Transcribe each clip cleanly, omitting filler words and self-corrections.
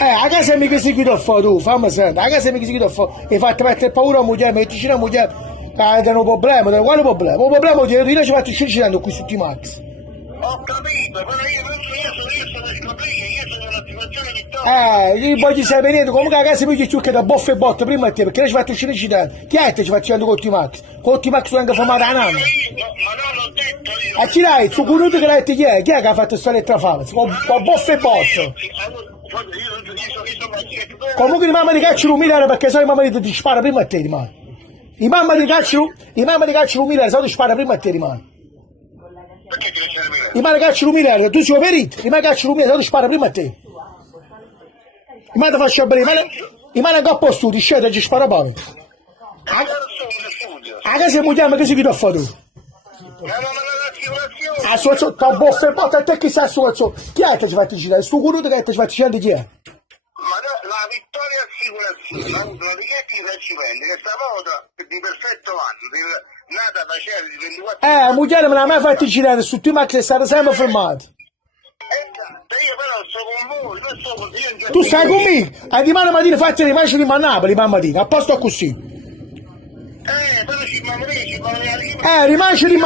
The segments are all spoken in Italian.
A casa mi che si chiude a fare tu, fammi sentire, a casa mi che si chiude a fare, e fatti mettere paura a moglie, mettici una moglie, che hanno un problema, quale problema? Un problema di io ci faccio scegliendo qui su T-Max. Ho capito, però io sono scoprire, io sono un'attivazione di torno. Io voglio sapere, comunque a casa mi chiude da boffe e botte prima a te, perché lei ci faccio uscire citando. Chi è che ci facendo con T-Max? Con T-Max tu anche famata a nana. Ma non l'ho detto io. A chi l'hai? Su cunuto che l'hai detto chi è? Chi è che ha fatto questa lettera falsa? Con boffe e botte. Comunque di mamma di caccio l'umiliare perché sai mamma di ti spara prima a te rimane. I mamma di caccio l'umiliare, sai ti spara prima a te rimane. Perché ti lasciare vedere? I mamma di caccio l'umiliare, tu sei perito, i mamma di caccio l'umiliare, sai ti spara prima a te. I mamma ti faccio bene, i mamma che a posto ti scende e ci spara poi. A casa mi chiama che si chiude a fare tu. A sua ta boffe e botte a te che sa sua chi è che ci fa girare? Sto cunuto che ti fa girare chi è? Ma la vittoria assicurazione, la richiesta di Cipelli, che stavolta di perfetto anno, nata da Cerri di 24 La moglie me l'ha mai fatto girare su T-Max è stata sempre fermata. io però sto con voi, non sto con io. Tu stai con me? A di mano mattina fatti le mangi di Napoli, mamma mattina, a posto così. Però ci Rimani di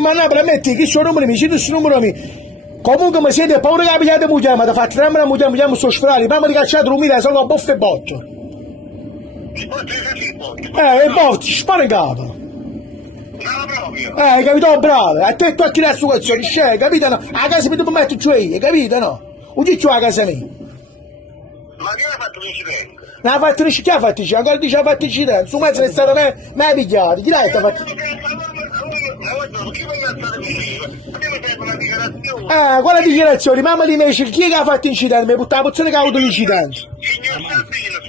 Napoli, metti che sono numero mi, siete su numero mi. Comunque mi siete paura che abbiate moglie, ma ti fate tremare la moglie, mi sto sfrari, mamma di cacciato l'umile, sono un boffe e botto. E botte, ci spara in capo. No, proprio. Hai capito? Bravo, a te tu a chi la situazione, scegli, capito? No? A casa mi devo mettere giù io, capito? No? Un diccio a casa mia. Ma che l'ha fatto l'incidente? Non ha fatto chi ha fatto incidente? Ancora dice ha fatto incidente, su mezzo è stato mai pigliato, chi l'ha fatto? Quella dichiarazione, mamma di me dice chi è che ha fatto incidente? Mi butta la pozione che ha avuto l'incidente. Signor Sabino,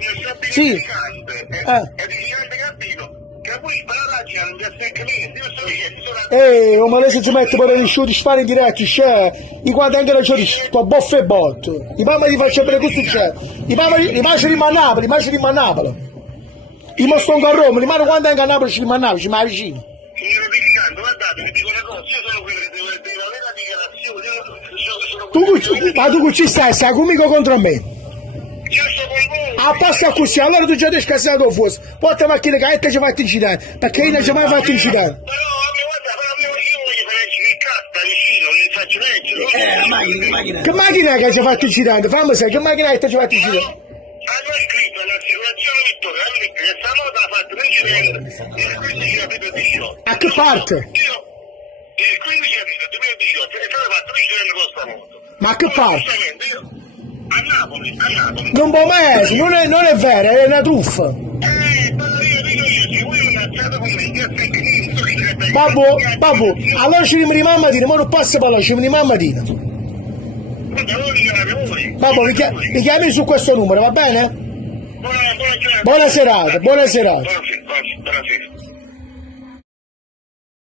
Sì. è vigilante capito, che poi spararaccia non ti aspetta niente, io sto dicendo, ma lei si mette per il show di spare in diretta, c'è, i quanti anche non c'è di sto boffe e botto, i mamma ti faccio bene questo c'è, i mangi di Manapoli, i mostro a Roma, i mangi quando anche a Napoli ci rimannavo, ci mai vicino. signor vigilante, guardate, vi dico una cosa, io sono quello che deve avere la dichiarazione, Ma tu ci stai comico contro me. io sto con voi. A posto così, allora tu già ti scassato fuori, porta macchina che ci ha fatto incidente, perché io non ci ho mai fatto incidente. Però a me guarda, però io voglio fare il vicino, gli faccio leggere. Che macchina che ci ha fatto incidente? Fammi sapere, che macchina che ci ha fatto incidente? Hanno scritto l'assicurazione Vittoria, hanno detto che stavolta ha fatto un incidente il 15 aprile 2018. A che parte? Il 15 aprile 2018 è stato fatto un incidente con sta moto. Ma a che parte? Giustamente io a Napoli. Non può mai essere, non è vero, è una truffa. Però io dico io, se voi non alzate con me, io sei che Babbo, allora ci rimani mamma mattina, ma non passa per là, ci rimani mamma mattina. Babbo, mi chiami su questo numero, va bene? Buona serata. Buona serata. Buonasera.